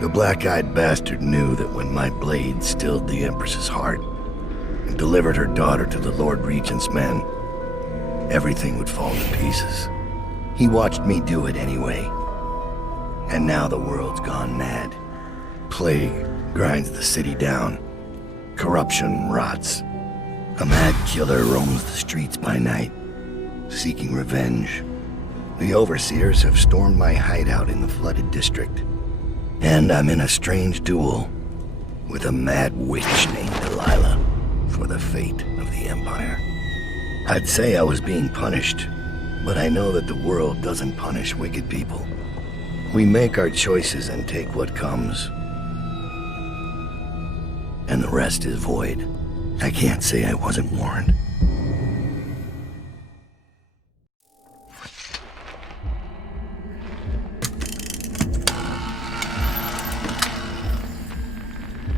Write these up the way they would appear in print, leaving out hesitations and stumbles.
The black-eyed bastard knew that when my blade stilled the Empress's heart and delivered her daughter to the Lord Regent's men, everything would fall to pieces. He watched me do it anyway. And now the world's gone mad. Plague grinds the city down. Corruption rots. A mad killer roams the streets by night, seeking revenge. The overseers have stormed my hideout in the flooded district. And I'm in a strange duel with a mad witch named Delilah for the fate of the Empire. I'd say I was being punished, but I know that the world doesn't punish wicked people. We make our choices and take what comes. And the rest is void. I can't say I wasn't warned.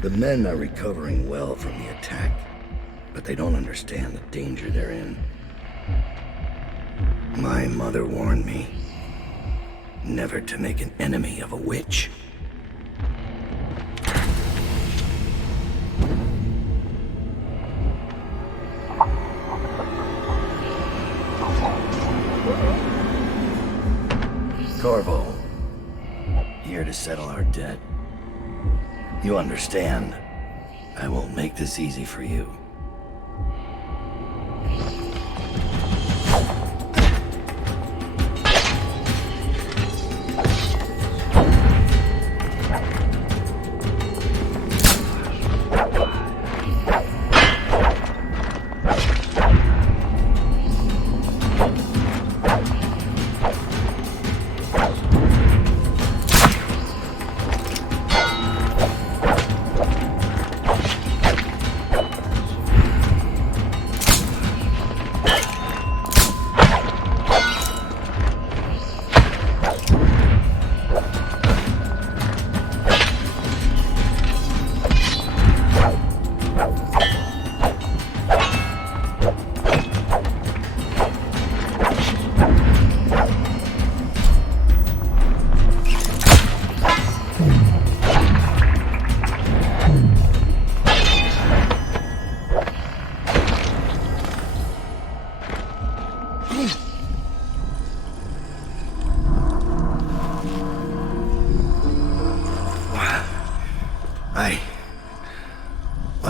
The men are recovering well from the attack, but they don't understand the danger they're in. My mother warned me never to make an enemy of a witch. Corvo, here to settle our debt. You understand, I won't make this easy for you.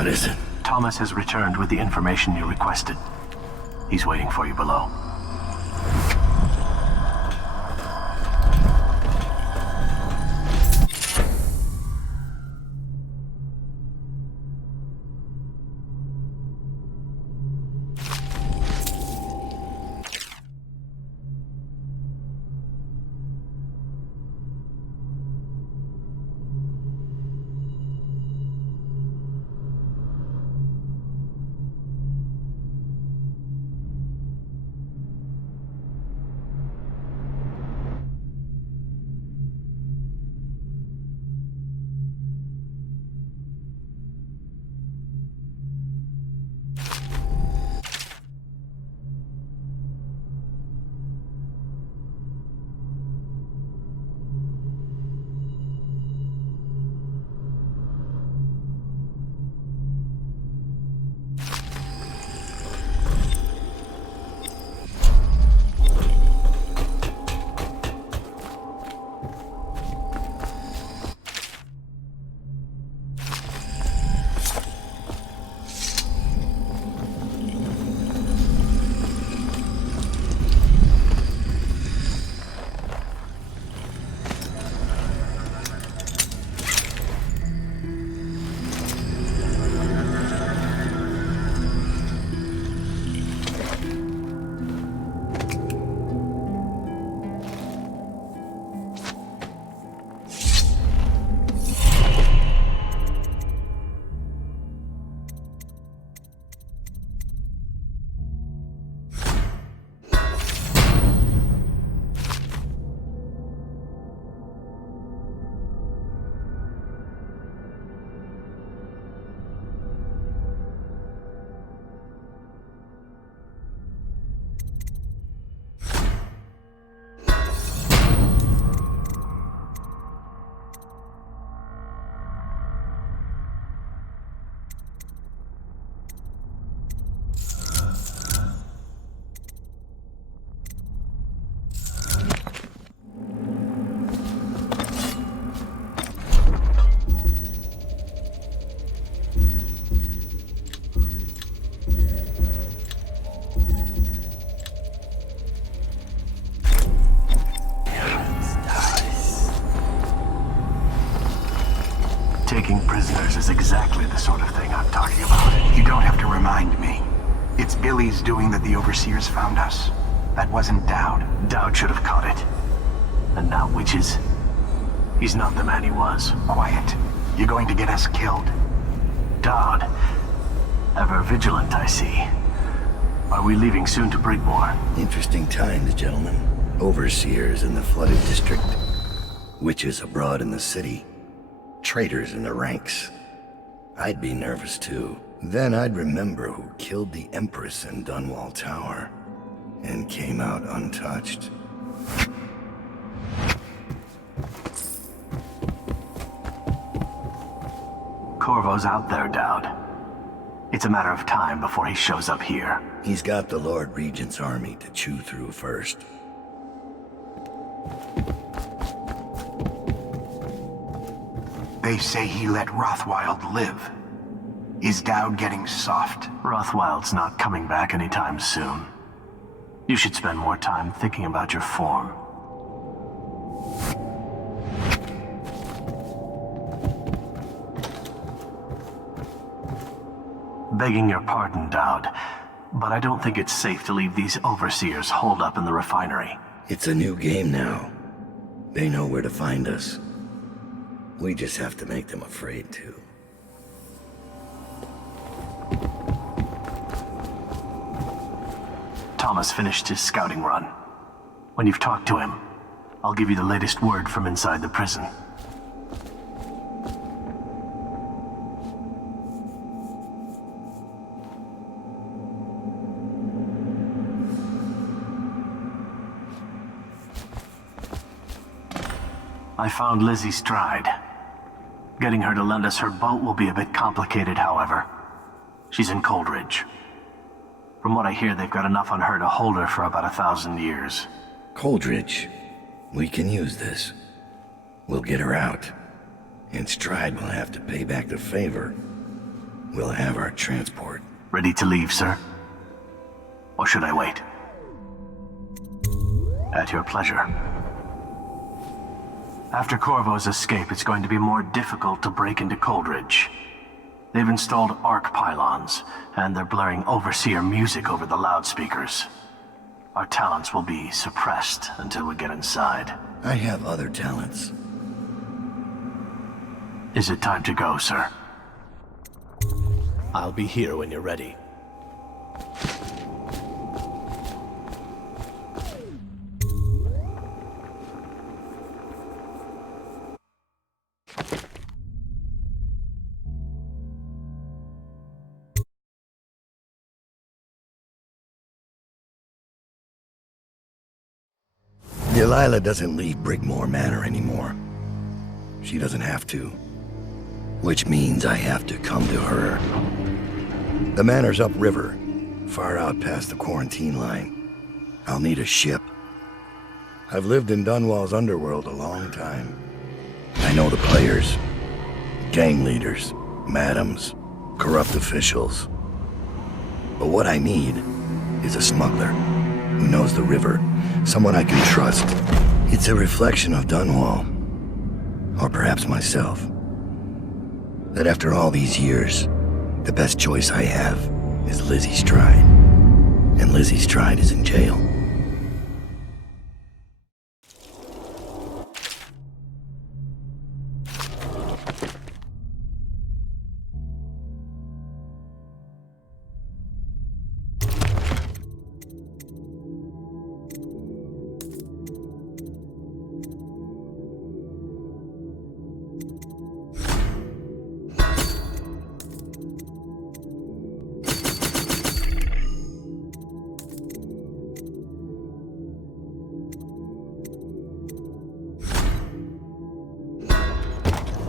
What is it? Thomas has returned with the information you requested. He's waiting for you below. Taking prisoners is exactly the sort of thing I'm talking about. You don't have to remind me. It's Billy's doing that the Overseers found us. That wasn't Dowd. Dowd should have caught it. And now witches? He's not the man he was. Quiet. You're going to get us killed. Dowd. Ever vigilant, I see. Are we leaving soon to Brigmore? Interesting times, gentlemen. Overseers in the flooded district. Witches abroad in the city. Traitors in the ranks. I'd be nervous too. Then I'd remember who killed the Empress in Dunwall Tower and came out untouched. Corvo's out there, Dowd. It's a matter of time before he shows up here. He's got the Lord Regent's army to chew through first. They say he let Rothwild live. Is Dowd getting soft? Rothwild's not coming back anytime soon. You should spend more time thinking about your form. Begging your pardon, Dowd, but I don't think it's safe to leave these Overseers holed up in the refinery. It's a new game now. They know where to find us. We just have to make them afraid to. Thomas finished his scouting run. When you've talked to him, I'll give you the latest word from inside the prison. I found Lizzie Stride. Getting her to lend us her boat will be a bit complicated, however. She's in Coldridge. From what I hear, they've got enough on her to hold her for about 1,000 years. Coldridge. We can use this. We'll get her out. And Stride will have to pay back the favor. We'll have our transport. Ready to leave, sir? Or should I wait? At your pleasure. After Corvo's escape, it's going to be more difficult to break into Coldridge. They've installed arc pylons, and they're blaring Overseer music over the loudspeakers. Our talents will be suppressed until we get inside. I have other talents. Is it time to go, sir? I'll be here when you're ready. Delilah doesn't leave Brigmore Manor anymore. She doesn't have to. Which means I have to come to her. The manor's upriver, far out past the quarantine line. I'll need a ship. I've lived in Dunwall's underworld a long time. I know the players. Gang leaders, madams, corrupt officials. But what I need is a smuggler who knows the river. Someone I can trust. It's a reflection of Dunwall. Or perhaps myself. That after all these years, the best choice I have is Lizzie Stride. And Lizzie Stride is in jail.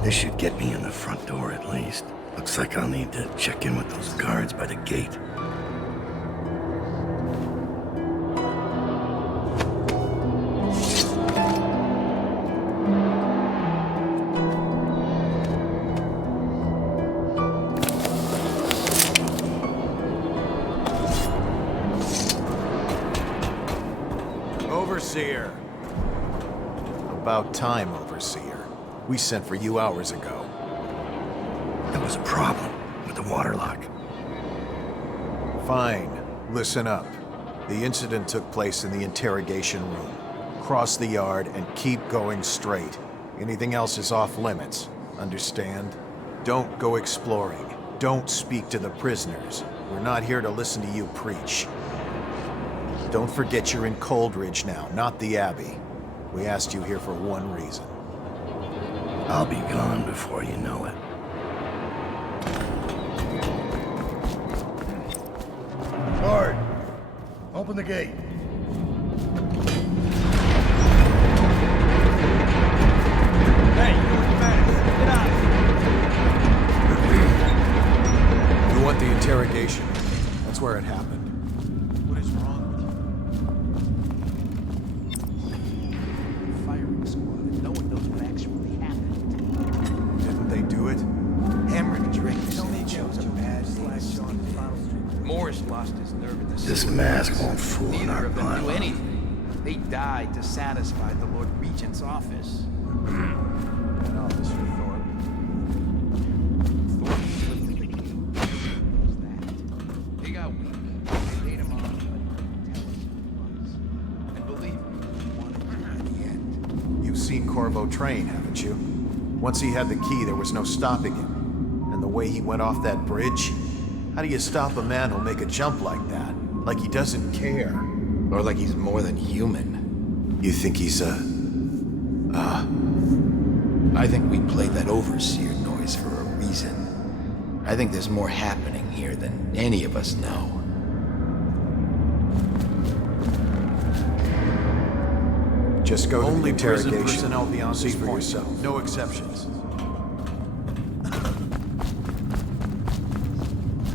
This should get me in the front door at least. Looks like I'll need to check in with those guards by the gate. Overseer. About time, Overseer. We sent for you hours ago. was a problem with the waterlock. Fine. Listen up. The incident took place in the interrogation room. Cross the yard and keep going straight. Anything else is off limits. Understand? Don't go exploring. Don't speak to the prisoners. We're not here to listen to you preach. Don't forget you're in Coldridge now, not the Abbey. We asked you here for one reason. I'll be gone before you know it. Guard! Open the gate. Hey, you're doing fast. Get out. You want the interrogation? That's where it happened. What is wrong with you? Firing squad, and no one knows what actually happened. Didn't they do it? Hammer and drink. Tony chose a bad slash on Final Street. Morris lost his nerve at the This mask won't fool an Neither of them do Arcana. anything. They died to satisfy the Lord Regent's office. An office for Thorpe. Thornton lived with the king. That. They got weak. They laid him on, but tell us who it was. And believe me, he wanted to in the end. You've seen Corvo train, haven't you? Once he had the key, there was no stopping him. And the way he went off that bridge? How do you stop a man who'll make a jump like that? Like he doesn't care. Or like he's more than human. You think he's I think we played that overseer noise for a reason. I think there's more happening here than any of us know. Just go to the Only prison interrogation. personnel beyond See this for point. yourself. No exceptions.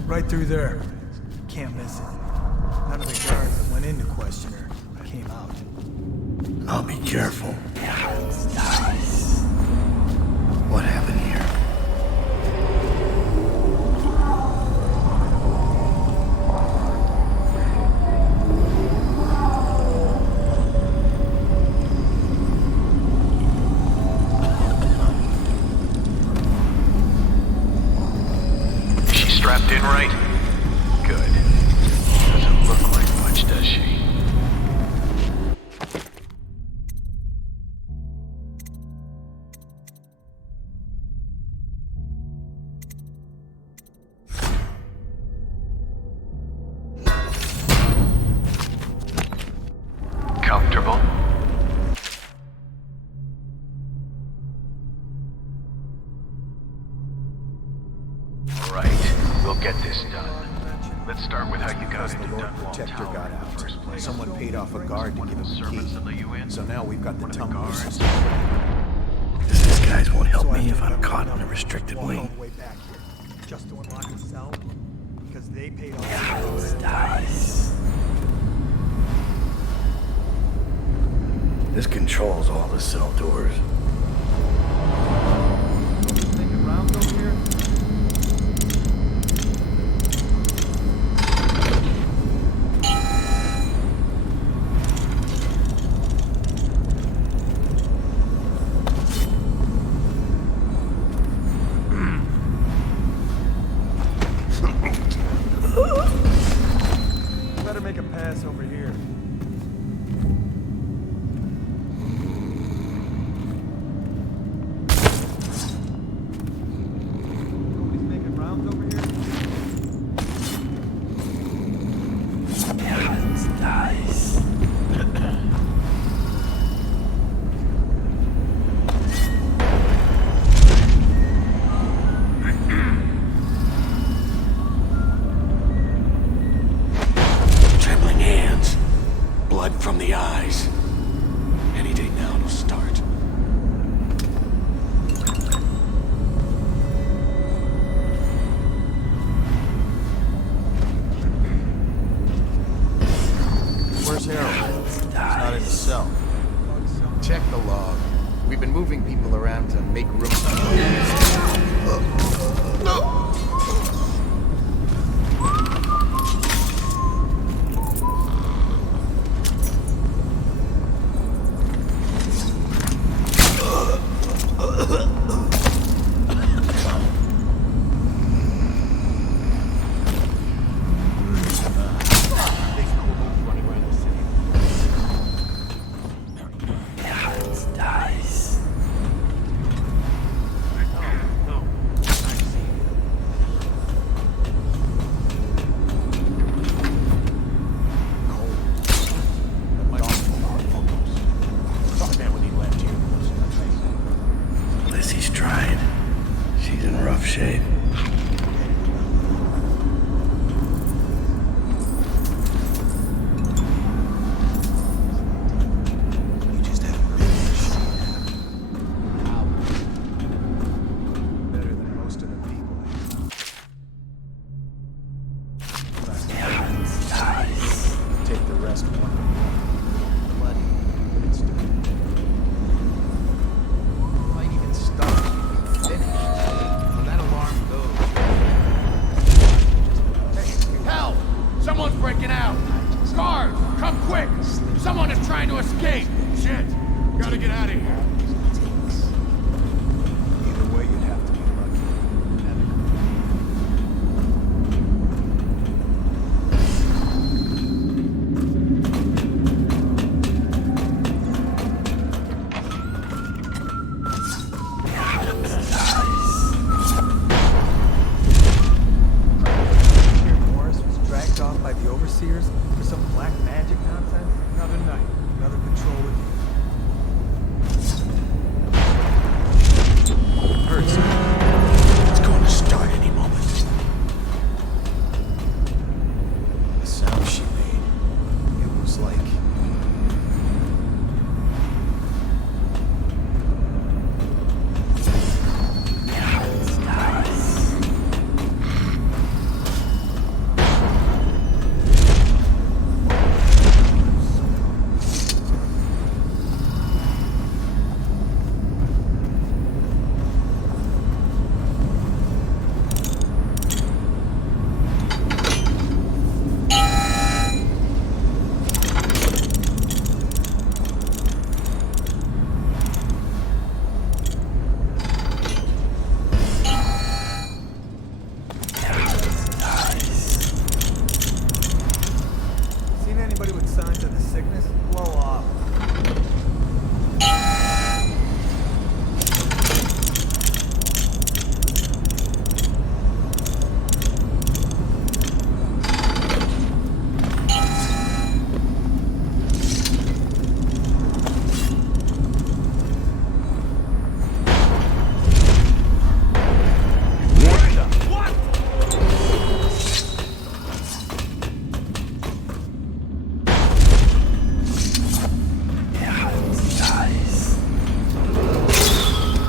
Right through there. Can't miss it. None of the guards that went in to question her came out. I'll be careful. What happened here? She strapped in right? Good. Doesn't look like much, does she? Comfortable? All right, we'll get this done. Let's start with how you got The into Lord Dunwall Protector Tower got in the out. first place. Someone paid off a guard to One give of him the the servants that let key. you in? So now we've got the One of the tumbler guards. system. These guys won't help So I me if I'm remember caught in a another restricted walk all wing. the way back here, just to unlock the cell, because they paid off. This controls all the cell doors. Making rounds over here? Better make a pass over here. Nobody's making rounds over here? Trembling hands. Blood from the eyes. Any day now it'll start. Where's Harold? He's not in the cell. Check the log. We've been moving people around to make room. shame. You just haven't been in shit. Better than most of the people. Take the rest one by one. Bloody, but it's done. Might even start finished. When that alarm goes. Hey, help! Someone's breaking out! Guards, come quick! Someone is trying to escape! Shit! Gotta get out of here. Either way, you'd have to be lucky. Here Morris was dragged off by the overseers for some black magic nonsense. Another night, another patrol with Hurts. It's going to start any moment. The sound she made, it was like... Seen anybody with signs of the sickness? Blow off.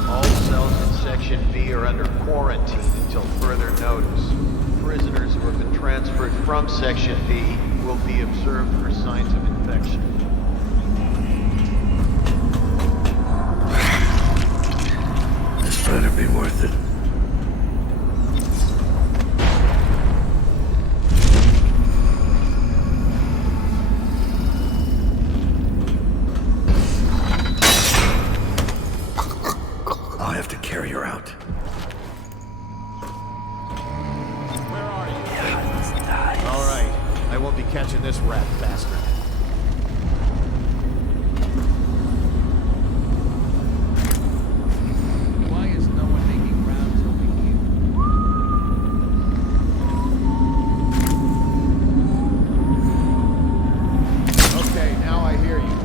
All cells in Section B are under quarantine until further notice. Prisoners who have been transferred from Section B will be observed for signs of infection. This better be worth it. I'll have to carry her out. All right, I won't be catching this rat bastard. Why is no one making rounds over here? Okay, now I hear you.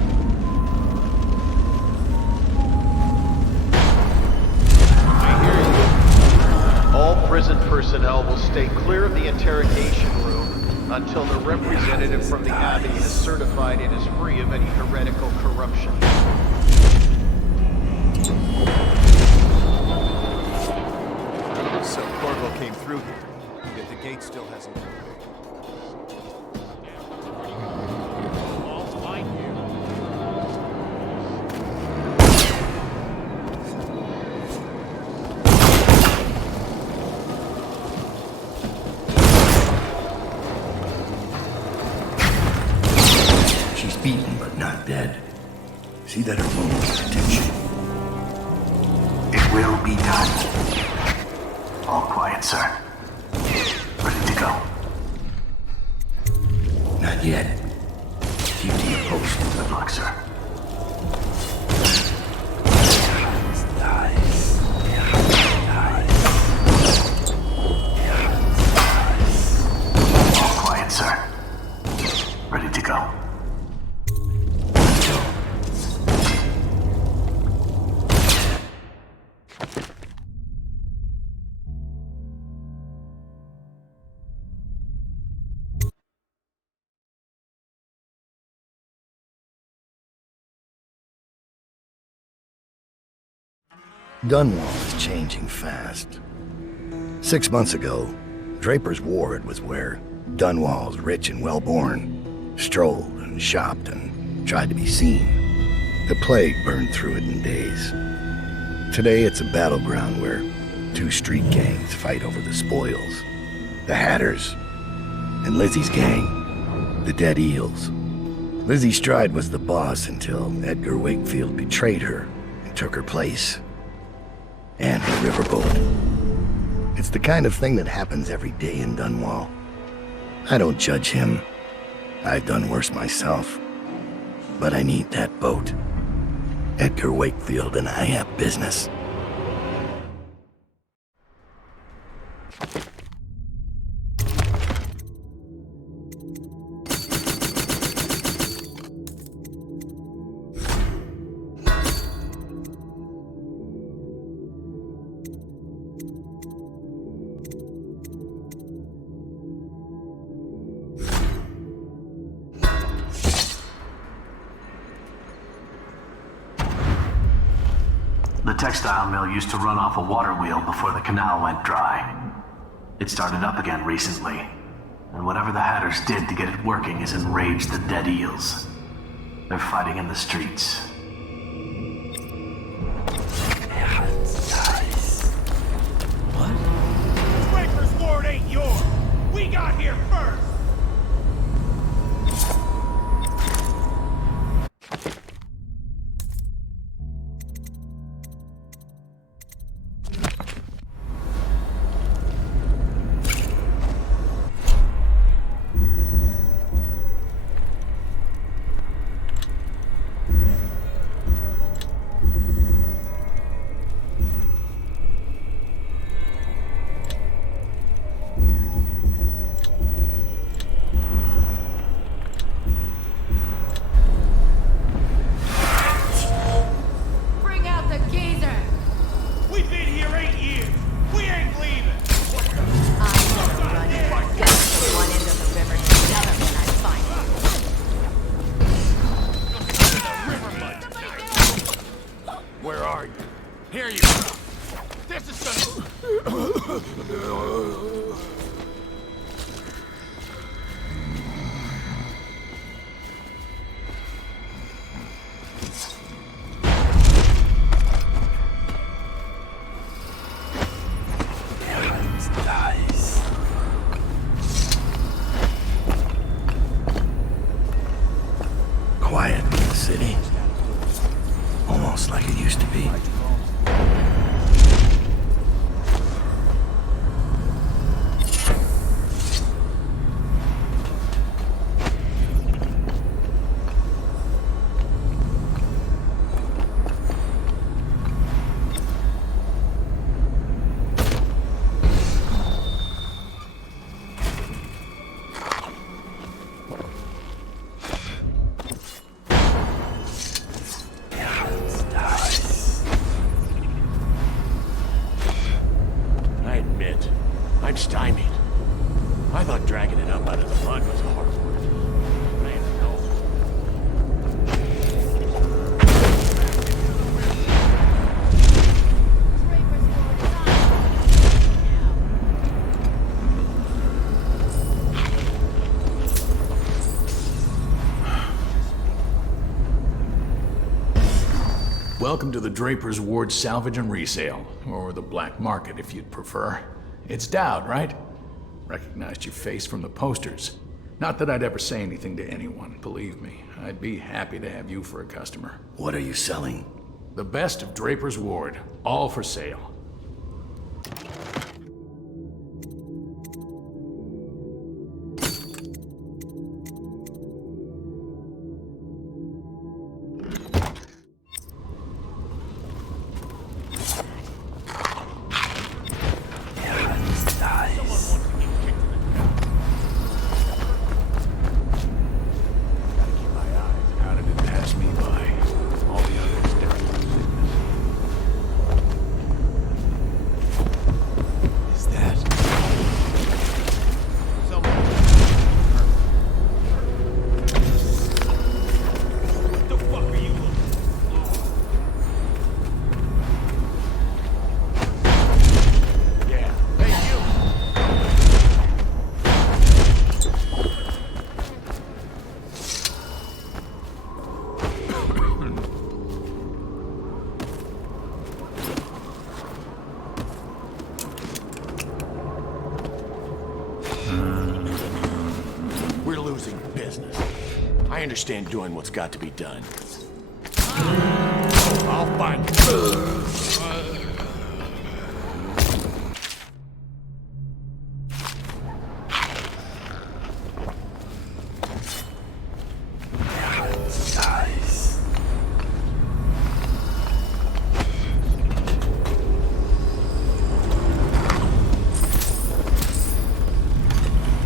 All prison personnel will stay clear of the interrogation room until the representative from the Abbey has certified it is free of any heretical corruption. So Corvo came through here, yet the gate still hasn't been opened. She's beaten, but not dead. See that her wounds attention. It will be done. All quiet, sir. Ready to go. Not yet. Keep to your post. Good luck, sir. All quiet, sir. Ready to go. Dunwall is changing fast. 6 months ago, Draper's Ward was where Dunwall's rich and well-born strolled and shopped and tried to be seen. The plague burned through it in days. Today it's a battleground where 2 street gangs fight over the spoils. The Hatters and Lizzie's gang, the Dead Eels. Lizzie Stride was the boss until Edgar Wakefield betrayed her and took her place. And her riverboat. It's the kind of thing that happens every day in Dunwall. I don't judge him. I've done worse myself. But I need that boat. Edgar Wakefield and I have business. The textile mill used to run off a water wheel before the canal went dry. It started up again recently, and whatever the Hatters did to get it working has enraged the Dead Eels. They're fighting in the streets. Draper's Ward ain't yours! We got here first! Quiet in the city. Almost like it used to be. I'm stymied. I thought dragging it up out of the mud was a hard work. But I didn't know. Welcome to the Draper's Ward Salvage and Resale, or the Black Market if you'd prefer. It's Dowd, right? Recognized your face from the posters. Not that I'd ever say anything to anyone, believe me. I'd be happy to have you for a customer. What are you selling? The best of Draper's Ward, all for sale. understand doing what's got to be done. Oh, I'll find you.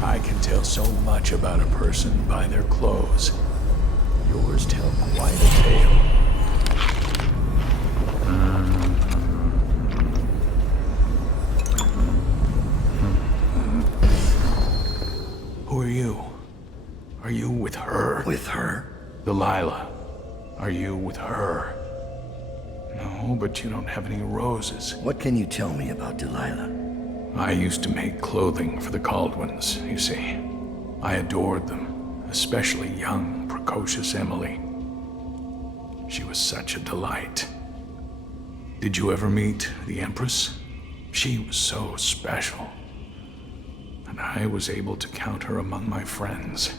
I can tell so much about a person by their clothes. Yours tell quite a tale. Who are you? Are you with her? With her? Delilah. Are you with her? No, but you don't have any roses. What can you tell me about Delilah? I used to make clothing for the Caldwins, you see. I adored them, especially young, precocious Emily. She was such a delight. Did you ever meet the Empress? She was so special. And I was able to count her among my friends.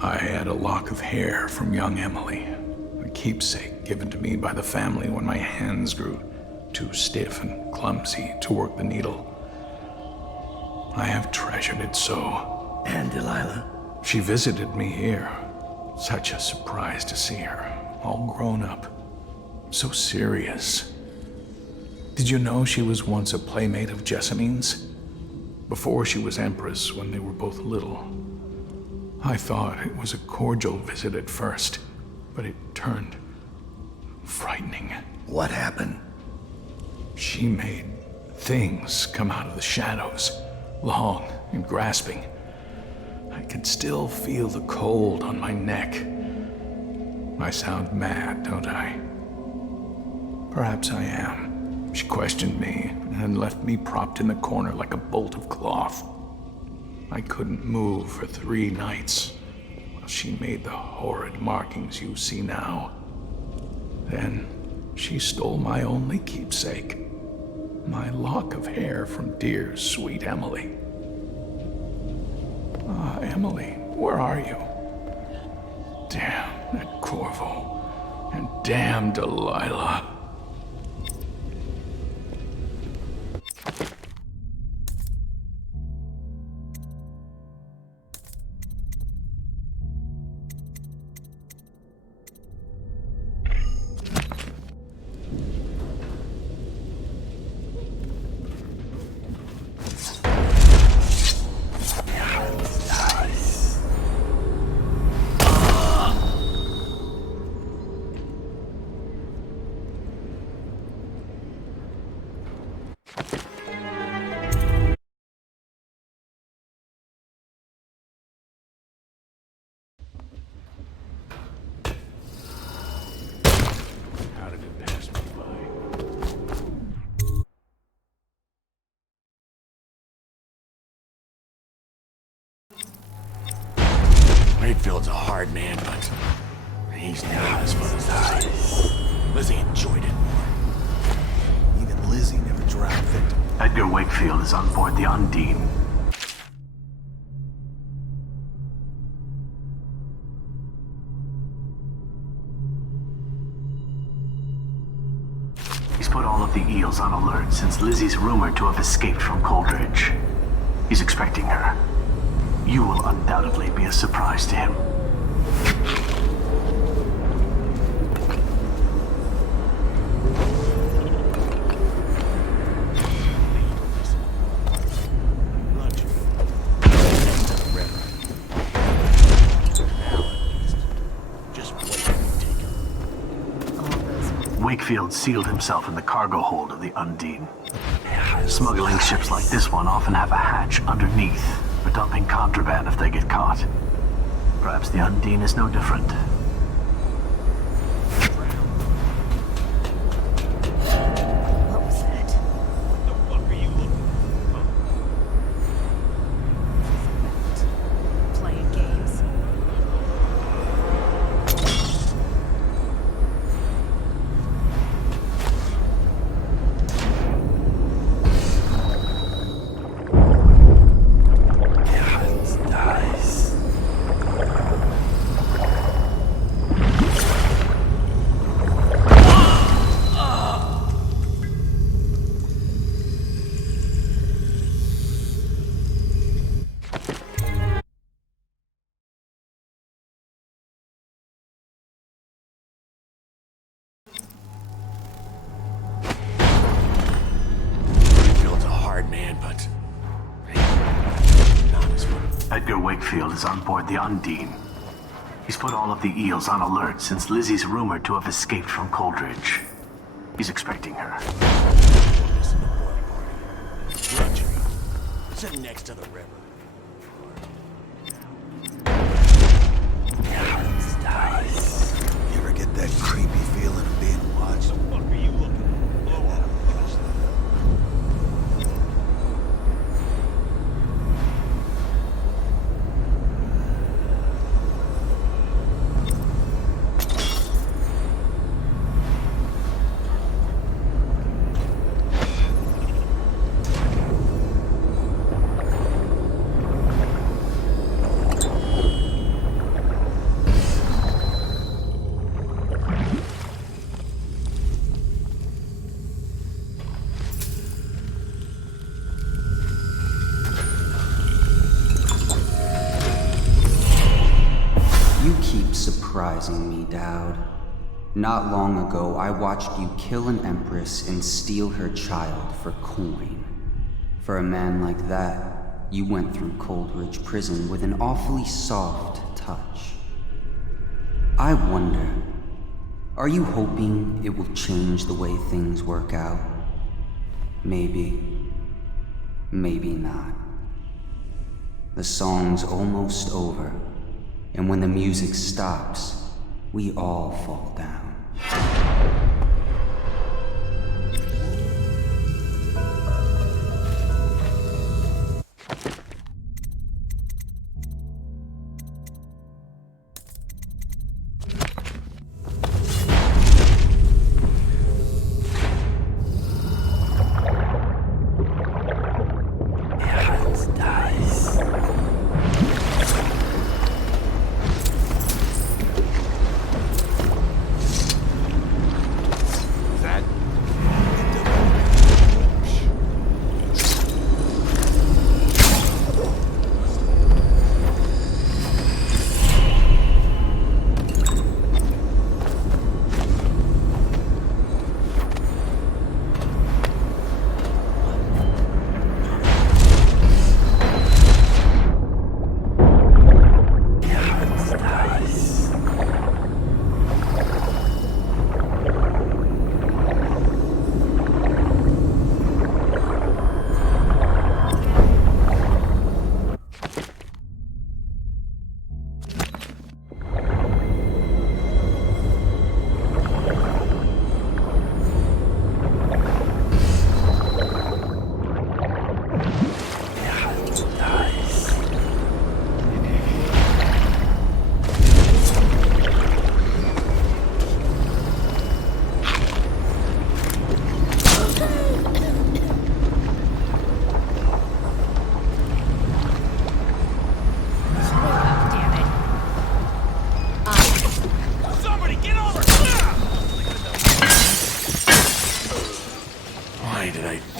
I had a lock of hair from young Emily, a keepsake given to me by the family when my hands grew too stiff and clumsy to work the needle. I have treasured it so. And Delilah? She visited me here. Such a surprise to see her, all grown up. So serious. Did you know she was once a playmate of Jessamine's? Before she was Empress, when they were both little. I thought it was a cordial visit at first, but it turned frightening. What happened? She made things come out of the shadows, long and grasping. I can still feel the cold on my neck. I sound mad, don't I? Perhaps I am. She questioned me and left me propped in the corner like a bolt of cloth. I couldn't move for 3 nights while she made the horrid markings you see now. Then she stole my only keepsake, my lock of hair from dear, sweet Emily. Ah, Emily, where are you? Damn that Corvo, and damn Delilah. Wakefield's a hard man, but he's not as fun as Lizzie. Lizzie enjoyed it more. Even Lizzie never dropped victim. Edgar Wakefield is on board the Undine. He's put all of the eels on alert since Lizzie's rumored to have escaped from Coldridge. He's expecting her. You will undoubtedly be a surprise to him. Wakefield sealed himself in the cargo hold of the Undine. Smuggling ships like this one often have a hatch underneath for dumping contraband if they get caught. Perhaps the Undine is no different. What was that? The fuck are you looking for? Playing games? Wakefield is on board the Undine. He's put all of the eels on alert since Lizzie's rumored to have escaped from Coldridge. He's expecting her. Listen to boy party. Country. Sitting next to the river. You ever get that creepy feeling of being watched? What the fuck are you looking at? Blow up. You keep surprising me, Dowd. Not long ago, I watched you kill an empress and steal her child for coin. For a man like that, you went through Coldridge Prison with an awfully soft touch. I wonder, are you hoping it will change the way things work out? Maybe. Maybe not. The song's almost over. And when the music stops, we all fall down.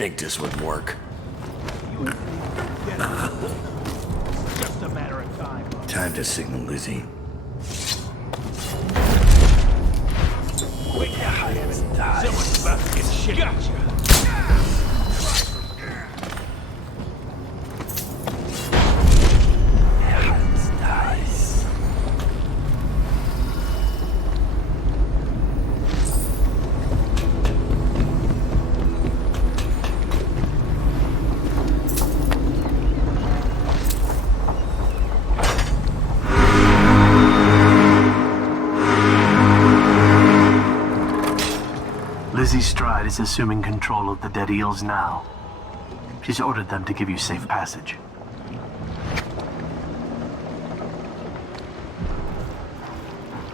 think this would work. Just a matter of time. Time to signal Lizzie. Wait, someone's about to get shit. Gotcha. Lizzie Stride is assuming control of the dead eels now. She's ordered them to give you safe passage.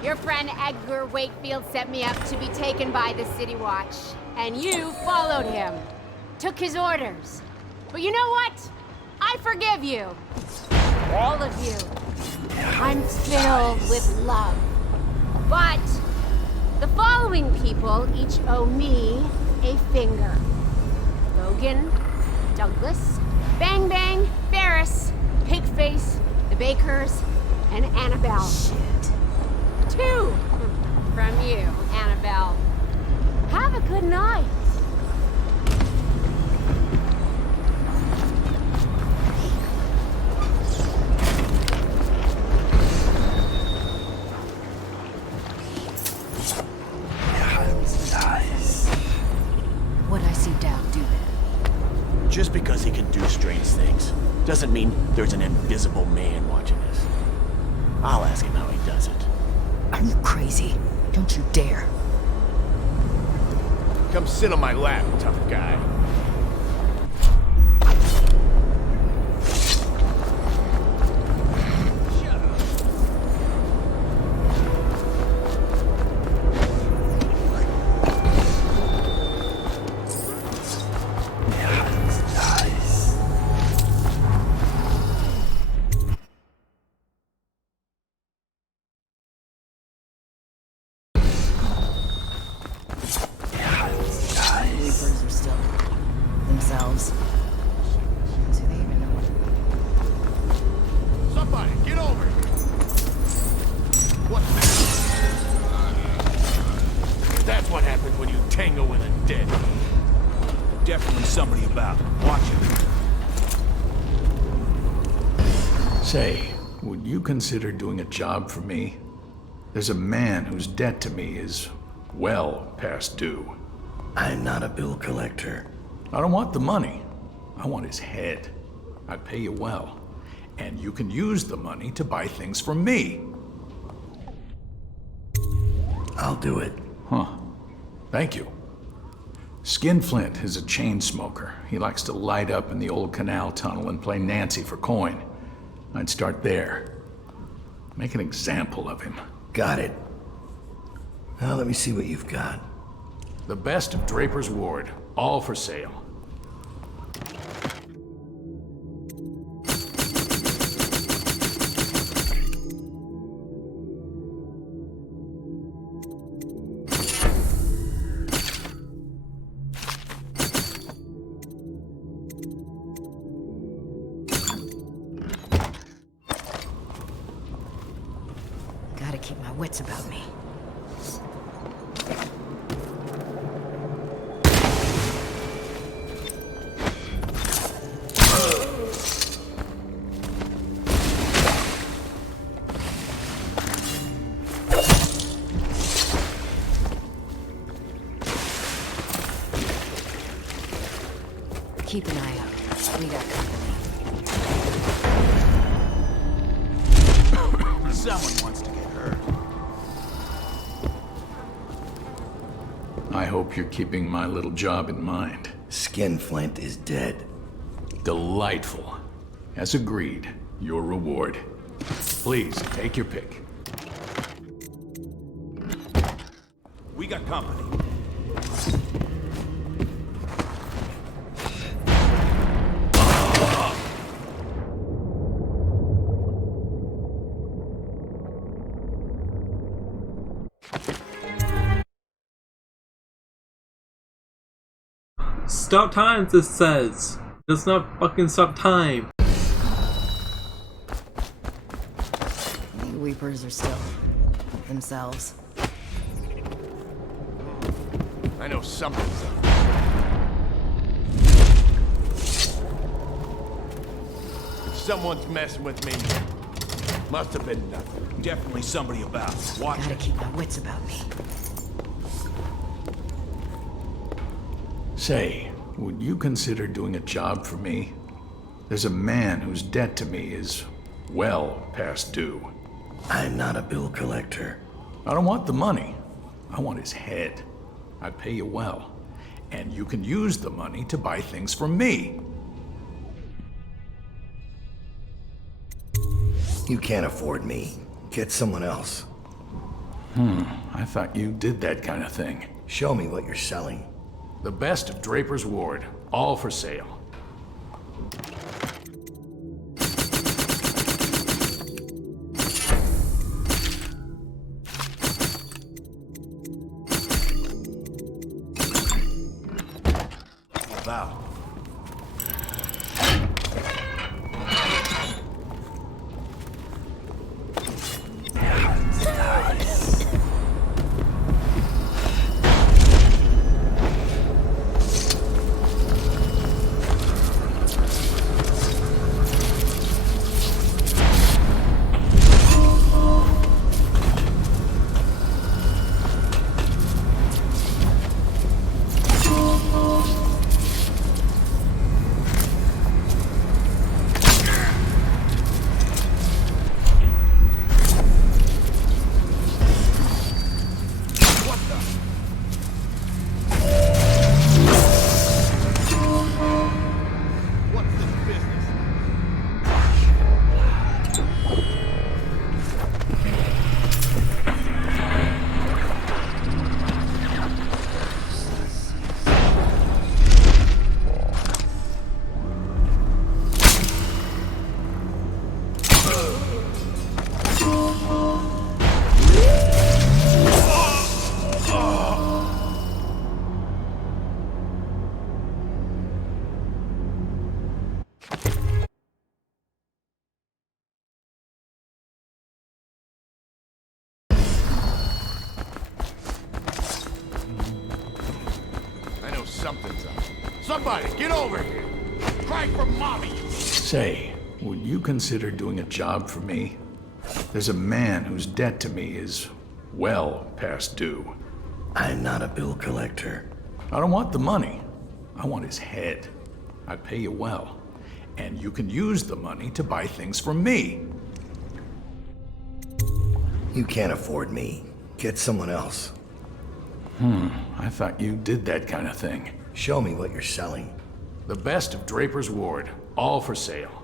Your friend Edgar Wakefield set me up to be taken by the City Watch, and you followed him. Took his orders. But you know what? I forgive you. All of you. I'm filled with love. But the following people each owe me a finger. Logan, Douglas, Bang Bang, Ferris, Pigface, the Bakers, and Annabelle. Shit. 2 from you, Annabelle. Have a good night. Just because he can do strange things doesn't mean there's an invisible man watching us. I'll ask him how he does it. Are you crazy? Don't you dare. Come sit on my lap, tough guy. Reapers are still themselves. Do they even know what? Somebody, get over here! What's that? That's what happens when you tangle with a dead. Definitely somebody about. Watch it. Say, would you consider doing a job for me? There's a man whose debt to me is well past due. I'm not a bill collector. I don't want the money. I want his head. I pay you well. And you can use the money to buy things from me. I'll do it. Huh. Thank you. Skinflint is a chain smoker. He likes to light up in the old canal tunnel and play Nancy for coin. I'd start there. Make an example of him. Got it. Now let me see what you've got. The best of Draper's Ward, all for sale. Gotta keep my wits about me. Keep an eye out. We got company. Someone wants to get hurt. I hope you're keeping my little job in mind. Skinflint is dead. Delightful. As agreed, your reward. Please, take your pick. We got company. Stop time, this says. Does not fucking stop time. The Reapers are still themselves. I know something's up. If someone's messing with me, must have been nothing. Definitely somebody about. Watch Gotta it. keep my wits about me. Say, would you consider doing a job for me? There's a man whose debt to me is well past due. I'm not a bill collector. I don't want the money. I want his head. I pay you well. And you can use the money to buy things from me. You can't afford me. Get someone else. I thought you did that kind of thing. Show me what you're selling. The best of Draper's Ward, all for sale. About. something's up. Somebody, get over here! Cry for mommy! Say, would you consider doing a job for me? There's a man whose debt to me is well past due. I'm not a bill collector. I don't want the money. I want his head. I'd pay you well. And you can use the money to buy things from me. You can't afford me. Get someone else. I thought you did that kind of thing. Show me what you're selling. The best of Draper's Ward, all for sale.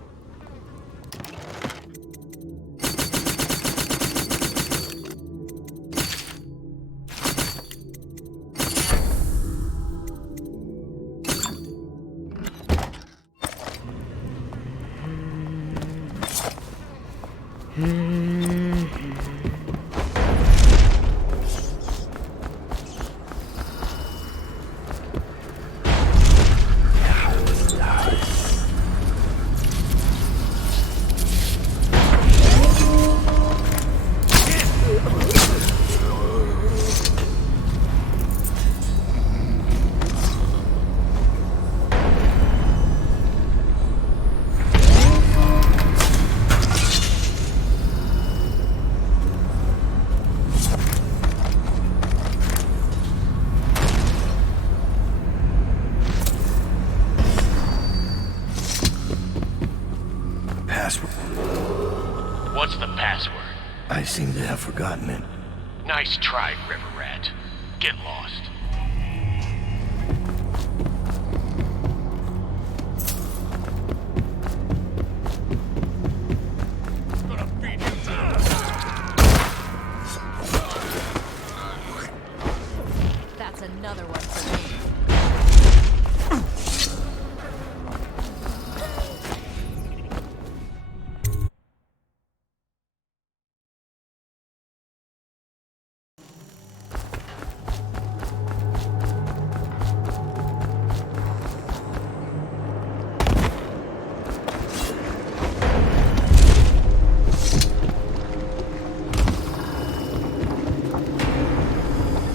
What's the password? I seem to have forgotten it. Nice try, River Rat. Get lost. That's another one for me.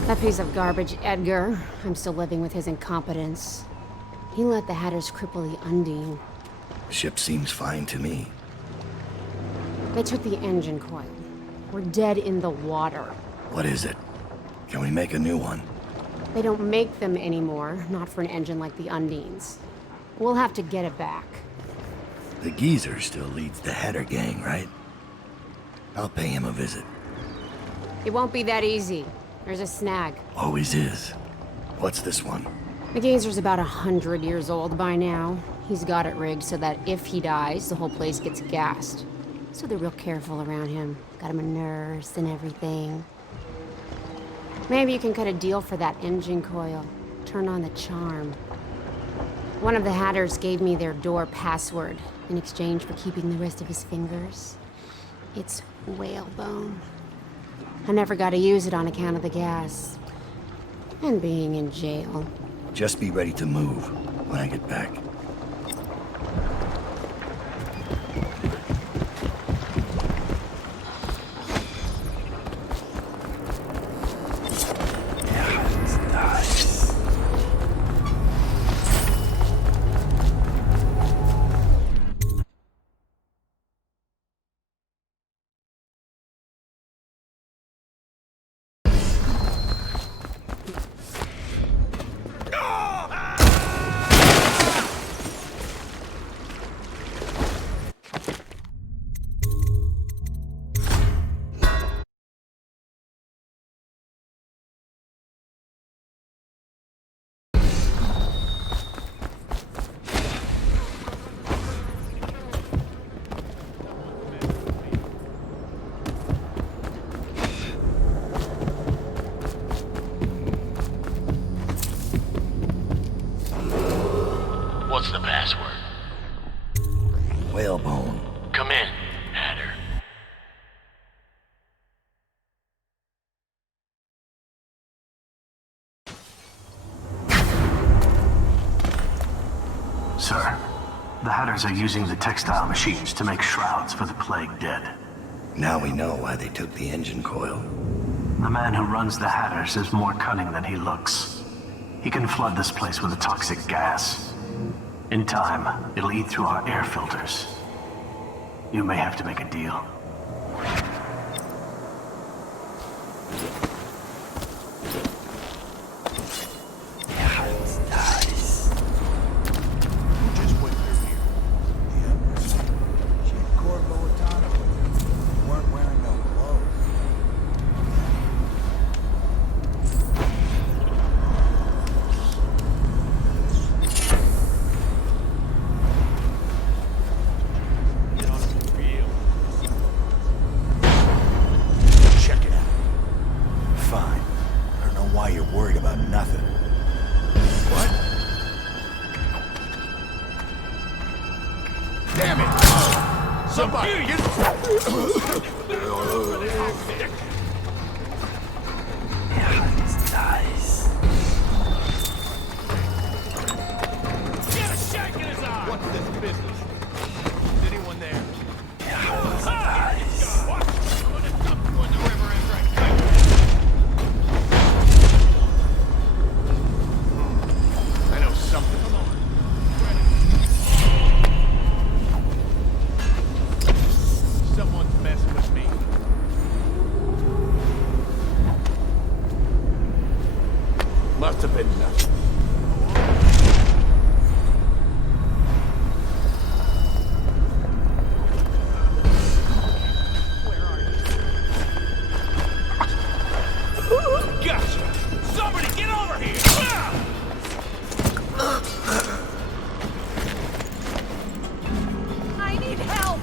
That piece of garbage, Edgar. I'm still living with his incompetence. He let the Hatters cripple the Undine. Ship seems fine to me. They took the engine coil. We're dead in the water. What is it? Can we make a new one? They don't make them anymore, not for an engine like the Undine's. We'll have to get it back. The geezer still leads the Hatter gang, right? I'll pay him a visit. It won't be that easy. There's a snag. Always is. What's this one? The geezer's about 100 years old by now. He's got it rigged so that if he dies, the whole place gets gassed. So they're real careful around him. Got him a nurse and everything. Maybe you can cut a deal for that engine coil. Turn on the charm. One of the Hatters gave me their door password in exchange for keeping the rest of his fingers. It's whalebone. I never got to use it on account of the gas. And being in jail. Just be ready to move when I get back. What's the password? Whalebone. Come in, Hatter. Sir, the Hatters are using the textile machines to make shrouds for the plague dead. Now we know why they took the engine coil. The man who runs the Hatters is more cunning than he looks. He can flood this place with a toxic gas. In time, it'll eat through our air filters. You may have to make a deal. Just wait here. The Empress. She had Corvo Atana with her. Weren't wearing no clothes. Get on the real. Check it out. Fine. I don't know why you're worried about nothing. What? Damn it! Somebody get... Get a shank in his eye! What's this business? Is anyone there? What? I'm gonna dump you in the river after I cut you. I know something. Come on. Someone's messing with me. Must have been nothing. Gotcha! Somebody get over here! I need help!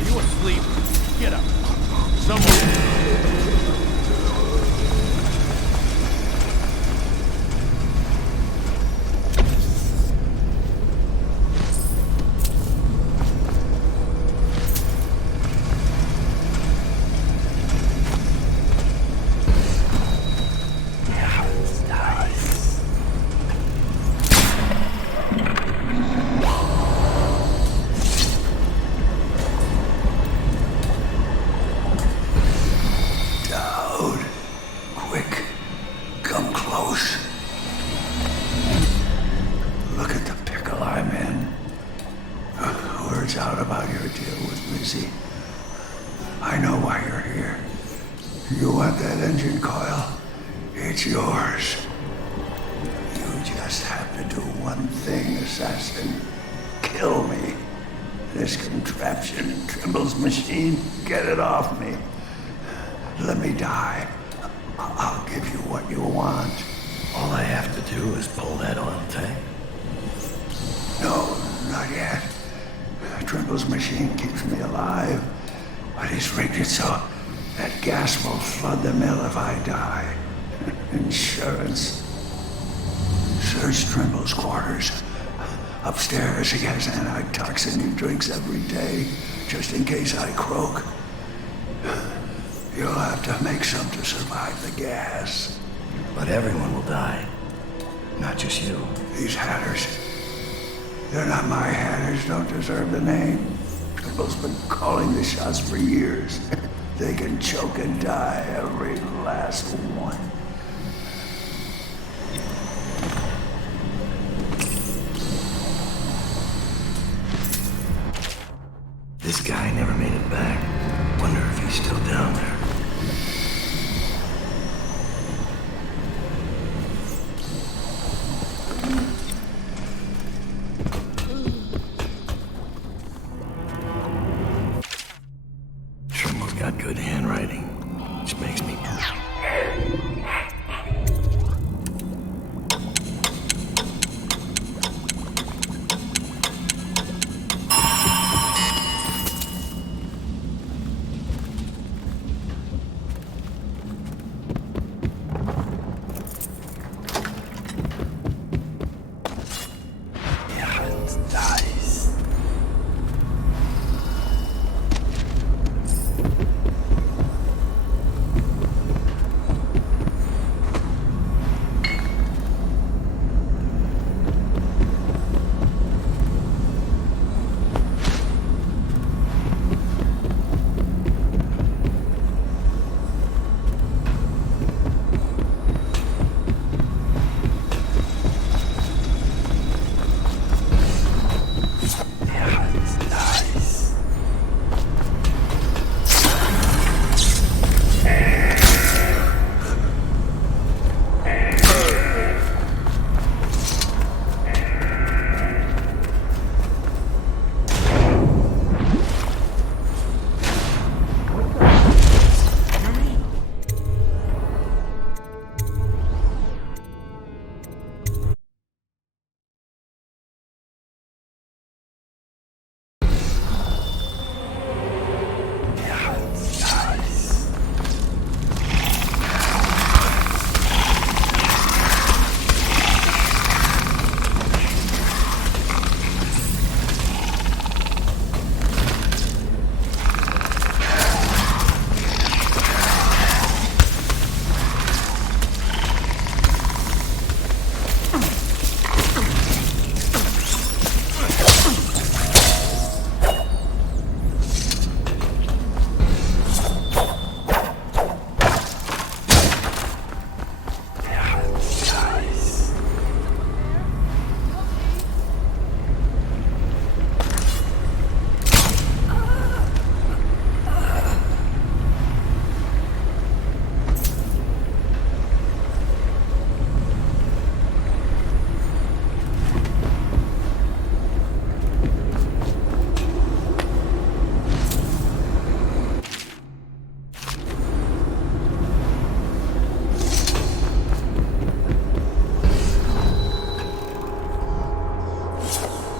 You asleep? Get up. Someone... Dowd, quick, come close. Look at the pickle I'm in. Words out about your deal with Lizzie. I know why you're here. You want that engine coil? It's yours. You just have to do one thing, assassin. Kill me. This contraption, Trimble's machine, get it off me. Let me die. I'll give you what you want. All I have to do is pull that oil tank. No, not yet. Trimble's machine keeps me alive, but he's rigged it so that gas will flood the mill if I die. Insurance. Search Trimble's quarters. Upstairs, he has antitoxin he drinks every day, just in case I croak. You'll have to make some to survive the gas. But everyone will die. Not just you. These hatters. They're not my hatters, don't deserve the name. Tripple's been calling the shots for years. They can choke and die, every last one. This guy never made it back. Wonder if he's still down there. Trimble's got good handwriting, which makes me...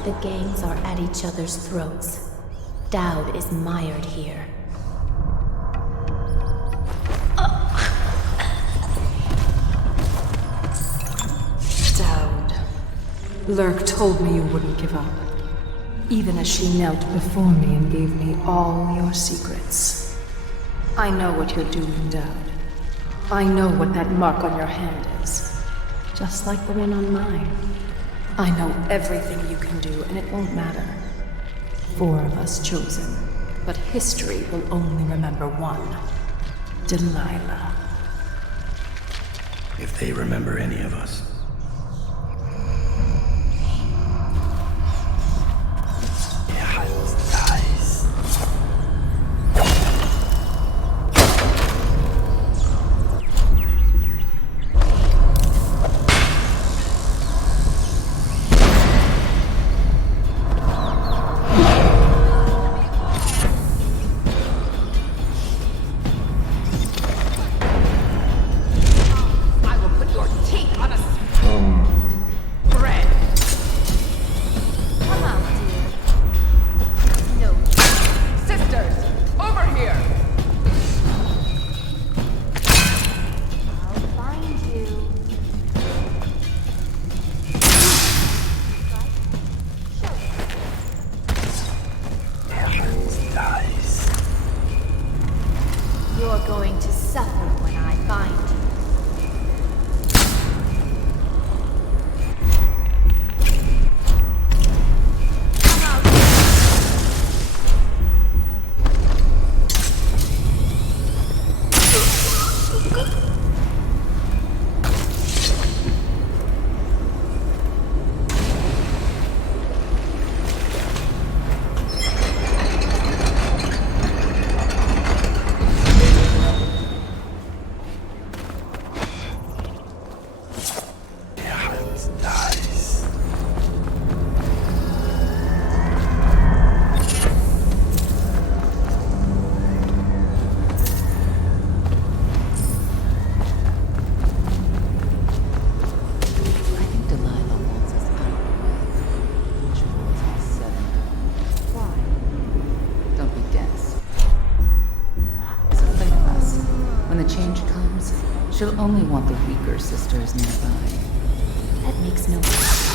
The gangs are at each other's throats. Dowd is mired here. Dowd. Lurk told me you wouldn't give up. Even as she knelt before me and gave me all your secrets. I know what you're doing, Dowd. I know what that mark on your hand is. Just like the one on mine. I know everything you can do, and it won't matter. 4 of us chosen, but history will only remember one. Delilah. If they remember any of us. I will put your teeth on a She'll only want the weaker sisters nearby. That makes no sense.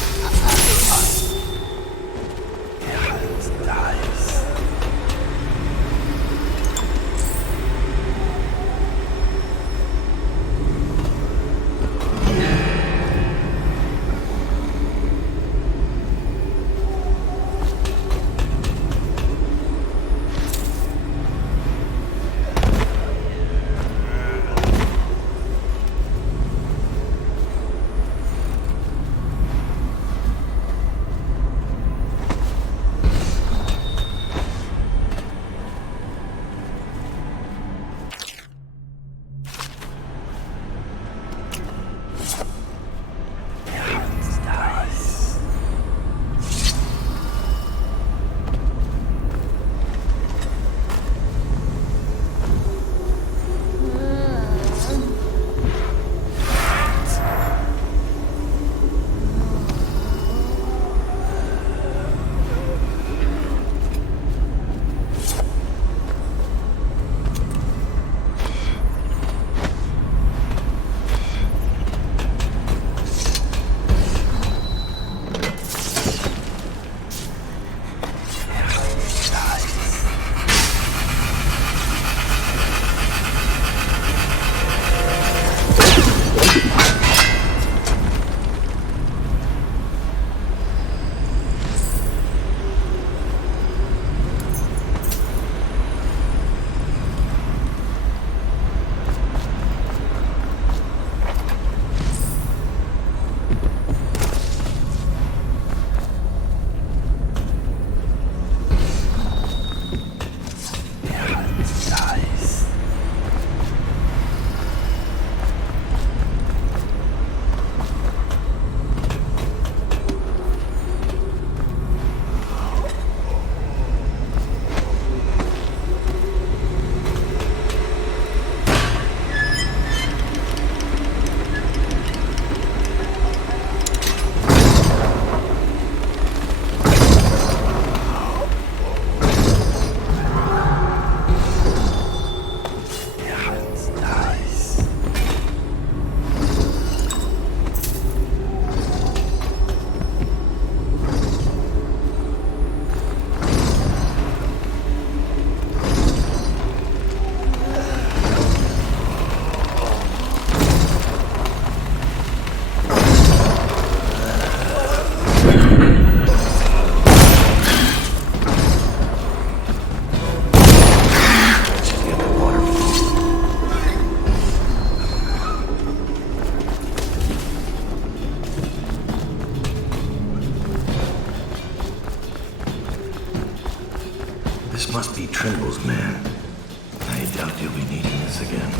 This must be Trimble's man. I doubt you'll be needing this again.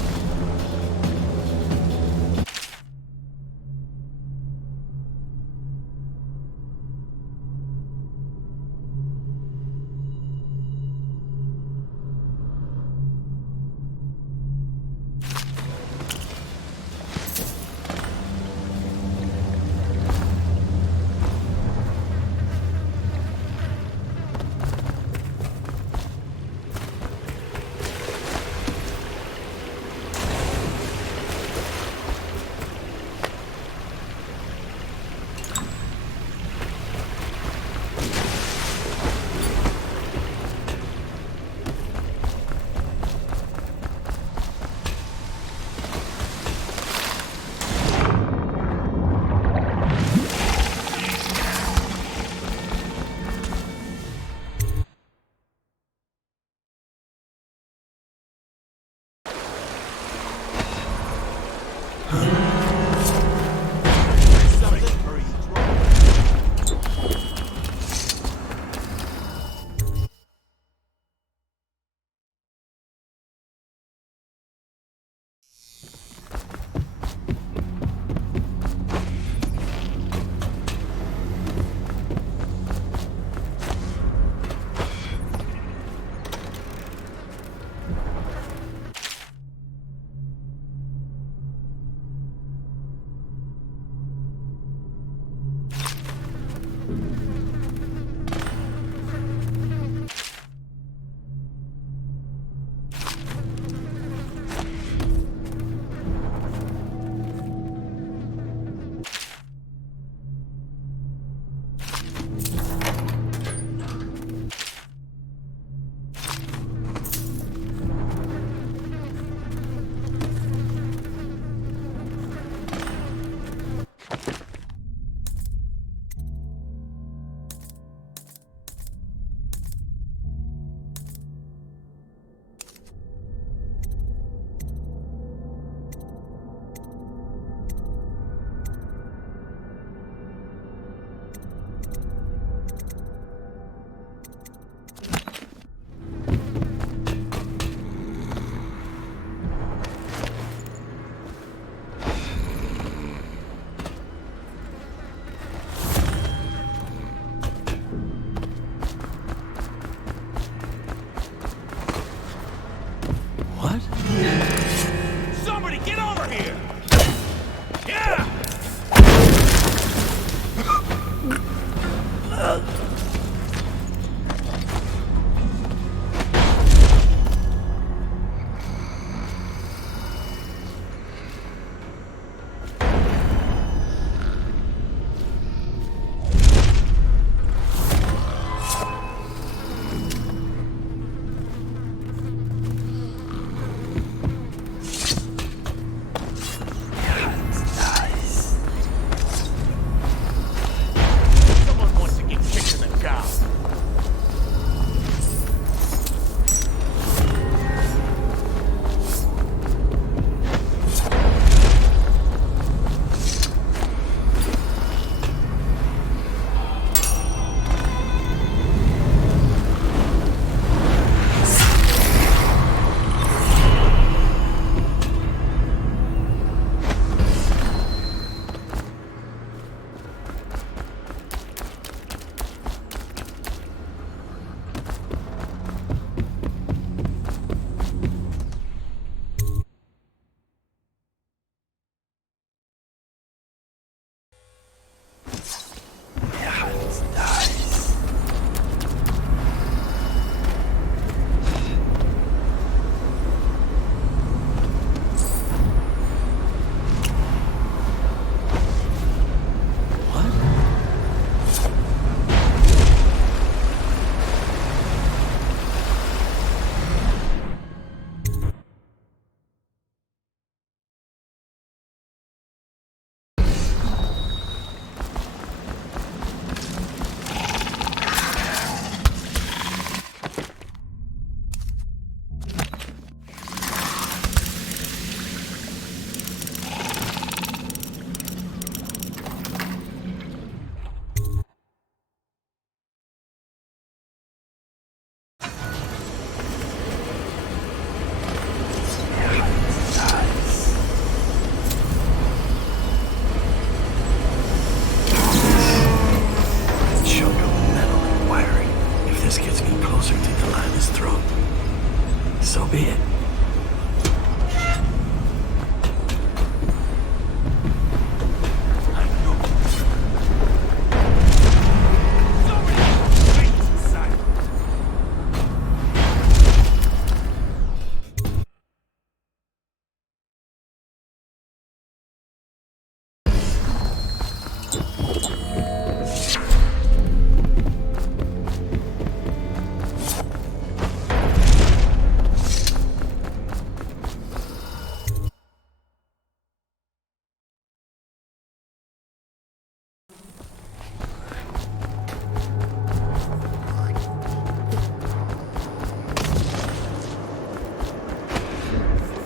be it.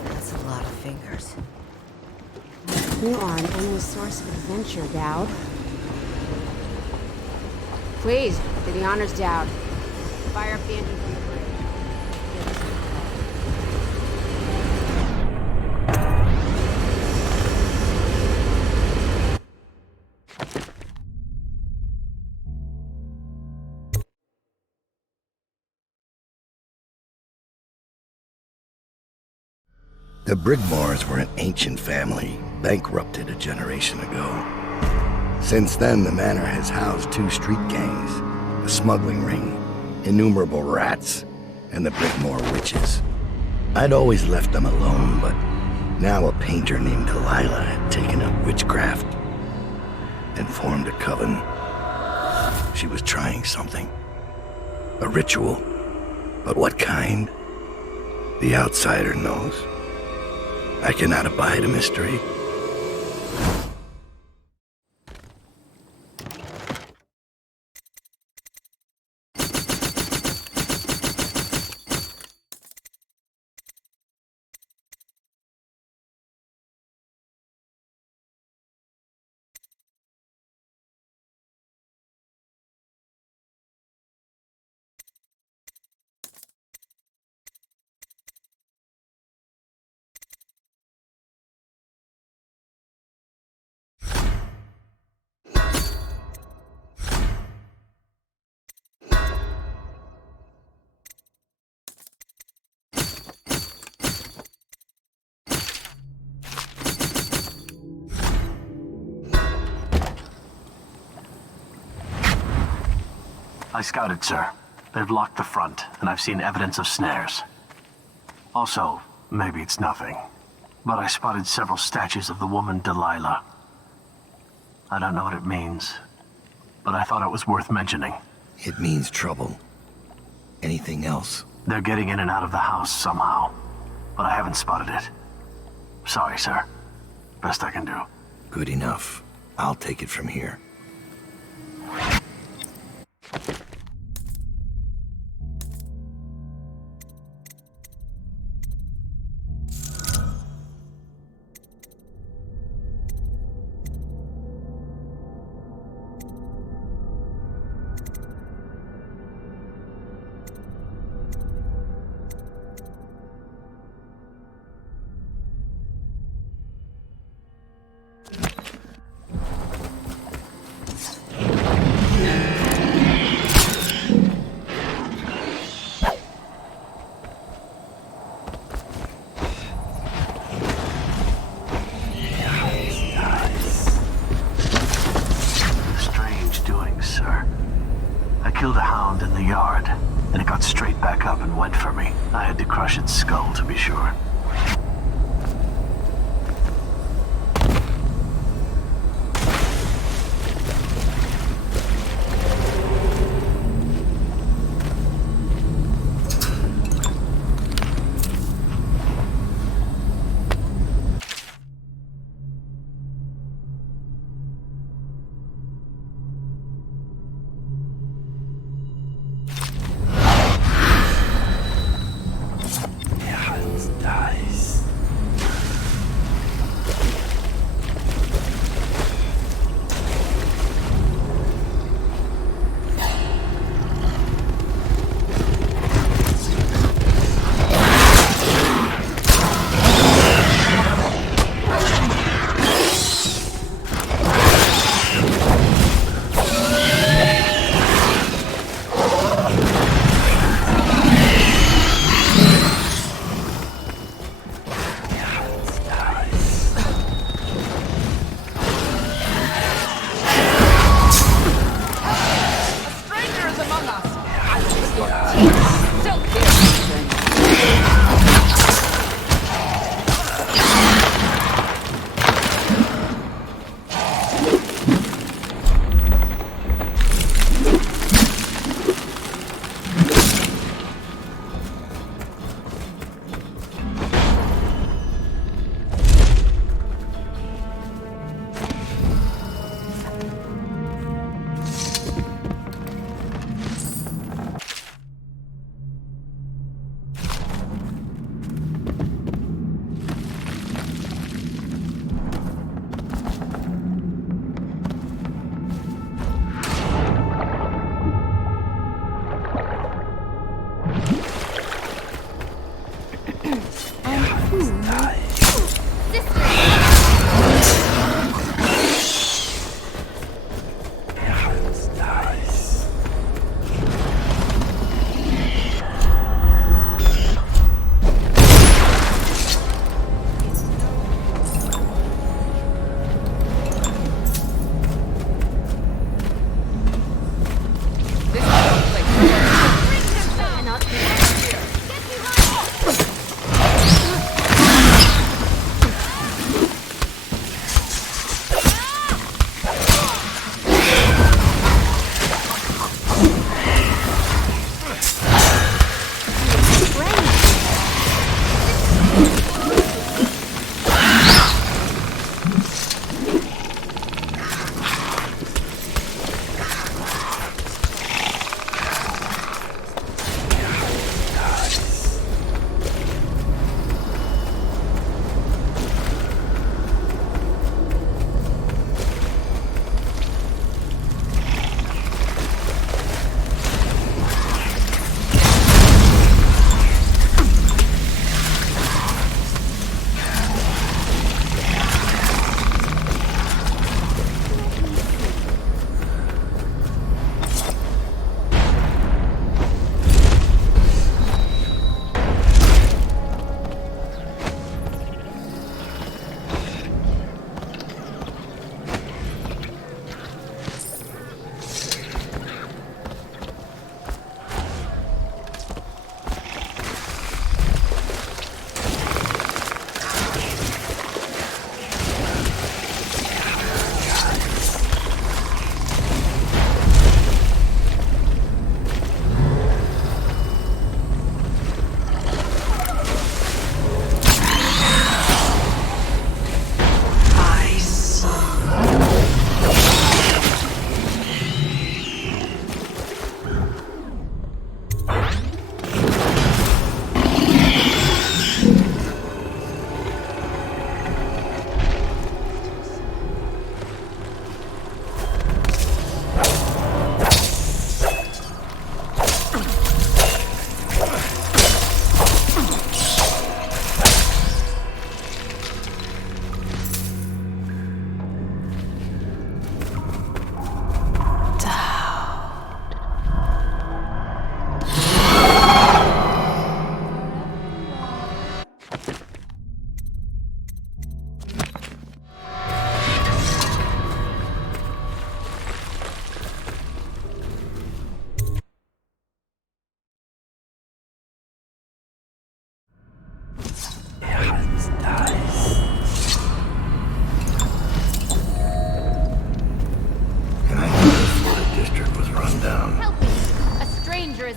That's a lot of fingers. You are an endless source of adventure, Dowd. Please, do the honors, Dowd. Fire up the engine from the bridge. The Brigmores were an ancient family, bankrupted a generation ago. Since then, the manor has housed 2 street gangs, a smuggling ring, innumerable rats, and the Brigmore witches. I'd always left them alone, but now a painter named Delilah had taken up witchcraft and formed a coven. She was trying something. A ritual. But what kind? The outsider knows. I cannot abide a mystery. I scouted, sir. They've locked the front, and I've seen evidence of snares. Also, maybe it's nothing, but I spotted several statues of the woman Delilah. I don't know what it means, but I thought it was worth mentioning. It means trouble. Anything else? They're getting in and out of the house somehow, but I haven't spotted it. Sorry, sir. Best I can do. Good enough. I'll take it from here. Killed a hound in the yard, and it got straight back up and went for me. I had to crush its skull to be sure.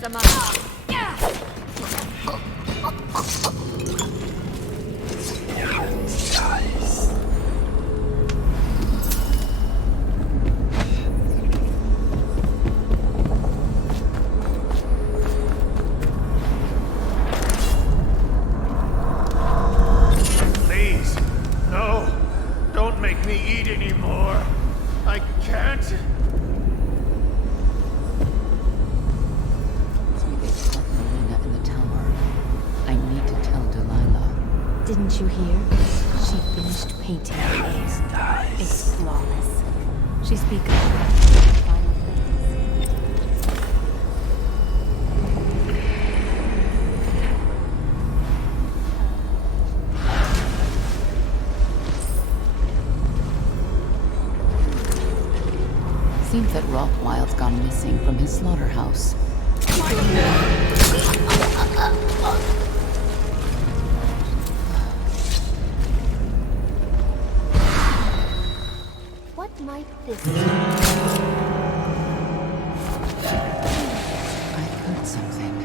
is among us. Please, no. Don't make me eat anymore. I can't. In the tower. I need to tell Delilah. Didn't you hear? She finished painting the air. It's flawless. She speaks of final fantasy. Seems that Rothwild's gone missing from his slaughterhouse. What might this be? I heard something.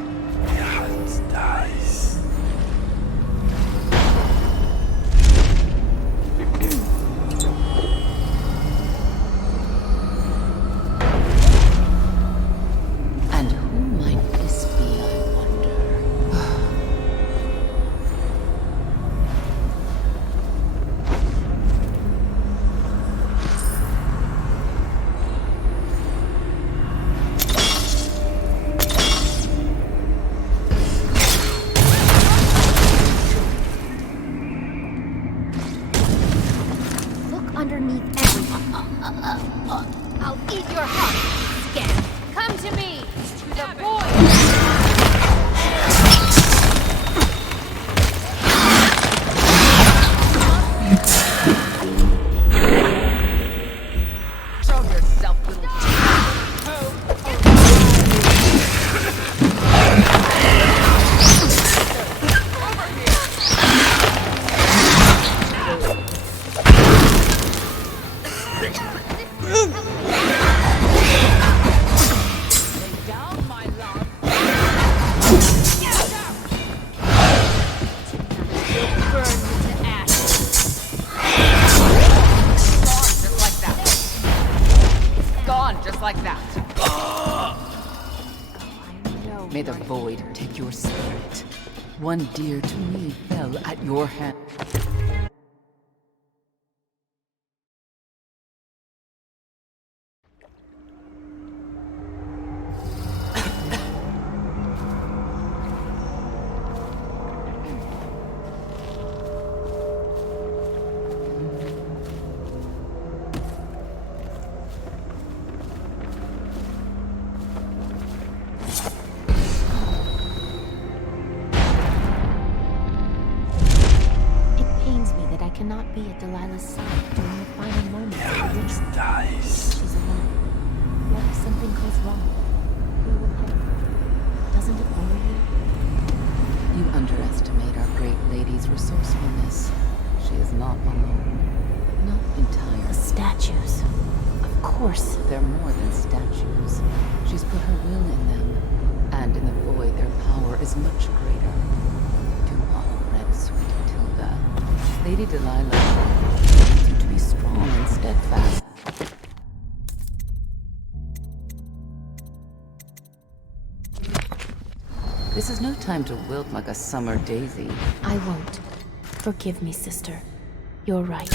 And who might this be, I wonder? Look underneath everything. I'll eat your heart, Scan. Come to me, to the void. Show yourself, little gone just like that. May the void take your spirit. One dear to me fell at your hand. Cannot be at Delilah's side during the final moments of the ritual. She's alone. What if something goes wrong? Who will pay? Doesn't it worry you? You underestimate our great lady's resourcefulness. She is not alone. Not entirely. The statues. Of course. They're more than statues. She's put her will in them. And in the void, their power is much greater. Do not fret, sweet Tilda. Lady Delilah wants you to be strong and steadfast. This is no time to wilt like a summer daisy. I won't. Forgive me, sister. You're right.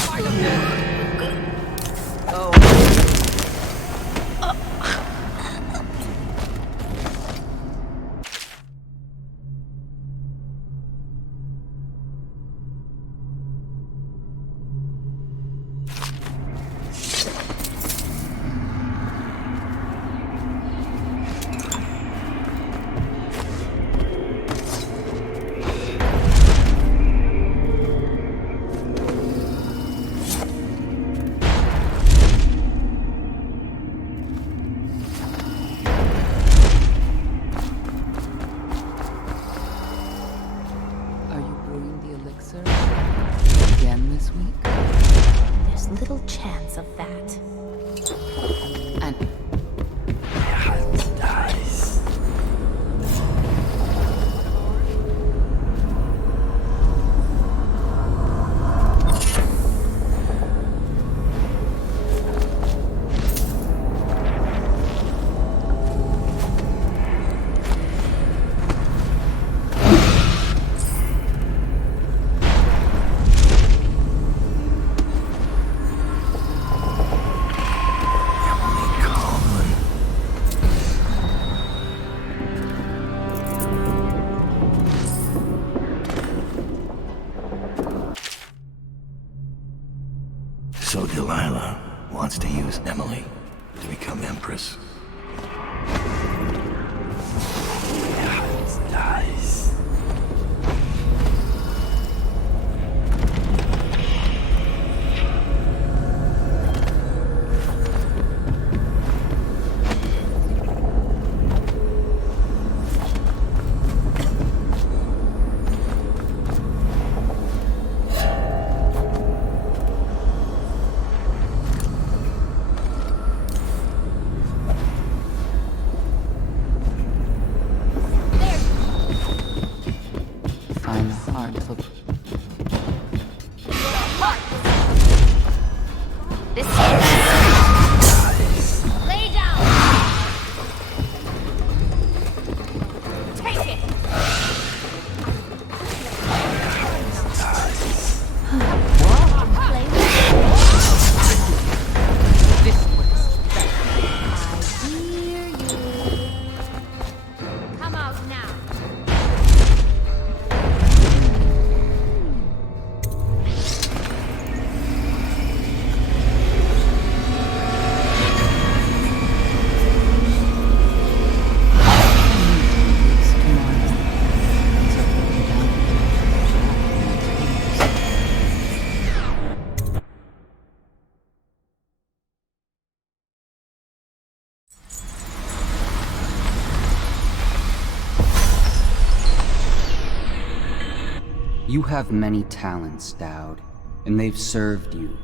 You have many talents, Dowd, and they've served you.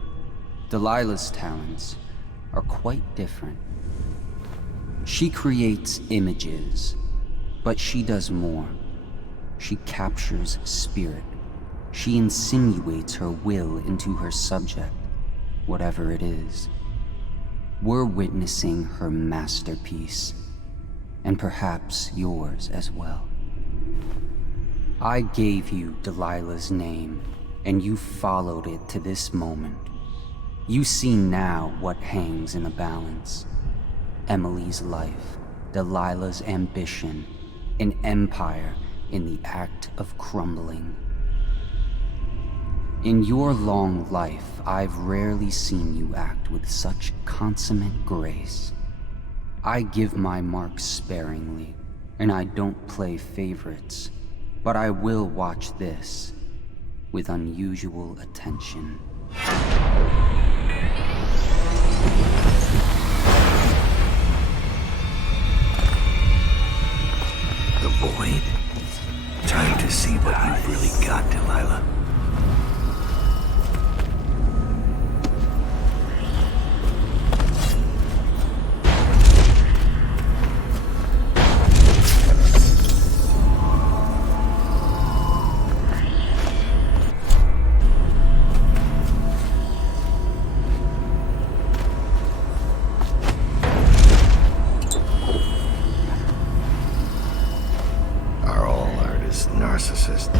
Delilah's talents are quite different. She creates images, but she does more. She captures spirit. She insinuates her will into her subject, whatever it is. We're witnessing her masterpiece, and perhaps yours as well. I gave you Delilah's name, and you followed it to this moment. You see now what hangs in the balance. Emily's life, Delilah's ambition, an empire in the act of crumbling. In your long life, I've rarely seen you act with such consummate grace. I give my marks sparingly, and I don't play favorites, but I will watch this with unusual attention. The void. Time to see what you've really got, Delilah. Narcissist.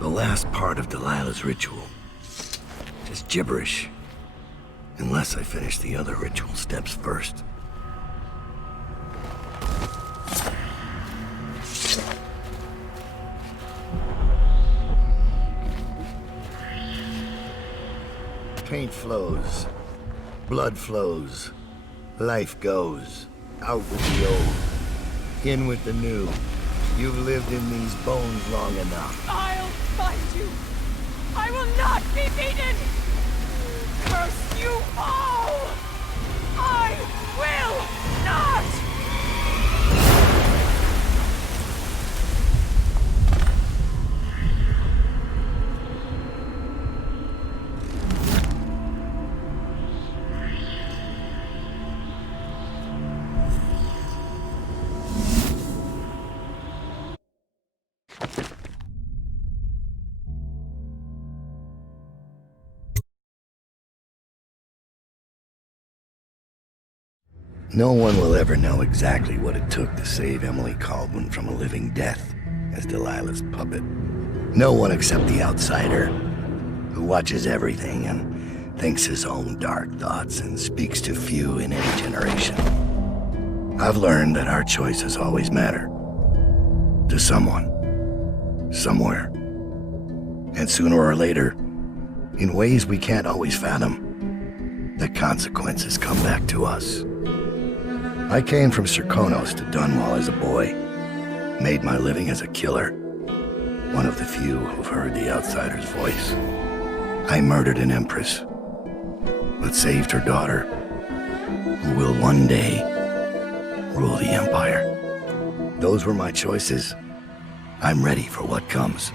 The last part of Delilah's ritual. Just gibberish. Unless I finish the other ritual steps first. Paint flows. Blood flows. Life goes. Out with the old. In with the new. You've lived in these bones long enough. I'll find you! I will not be beaten! Curse you all! I will not! No one will ever know exactly what it took to save Emily Caldwin from a living death as Delilah's puppet. No one except the outsider, who watches everything and thinks his own dark thoughts and speaks to few in any generation. I've learned that our choices always matter. To someone. Somewhere. And sooner or later, in ways we can't always fathom, the consequences come back to us. I came from Serkonos to Dunwall as a boy, made my living as a killer, one of the few who've heard the outsider's voice. I murdered an empress, but saved her daughter, who will one day rule the Empire. Those were my choices. I'm ready for what comes.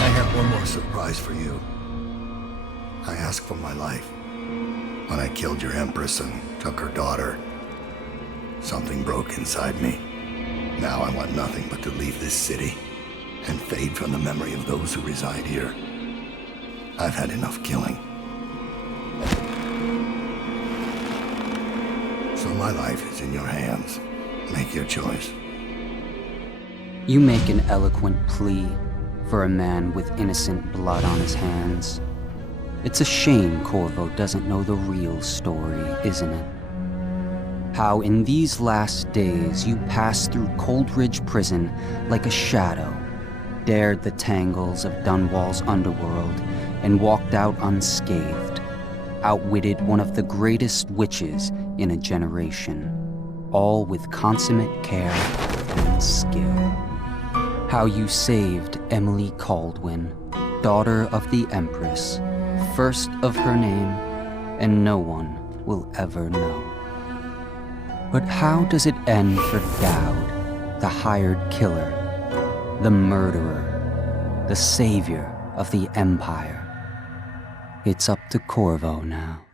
I have one more surprise for you. I asked for my life. When I killed your empress and took her daughter, something broke inside me. Now I want nothing but to leave this city and fade from the memory of those who reside here. I've had enough killing. So my life is in your hands. Make your choice. You make an eloquent plea for a man with innocent blood on his hands. It's a shame Corvo doesn't know the real story, isn't it? How in these last days you passed through Coldridge Prison like a shadow, dared the tangles of Dunwall's underworld, and walked out unscathed, outwitted one of the greatest witches in a generation, all with consummate care and skill. How you saved Emily Caldwin, daughter of the Empress, first of her name, and no one will ever know. But how does it end for Dowd, the hired killer, the murderer, the savior of the Empire? It's up to Corvo now.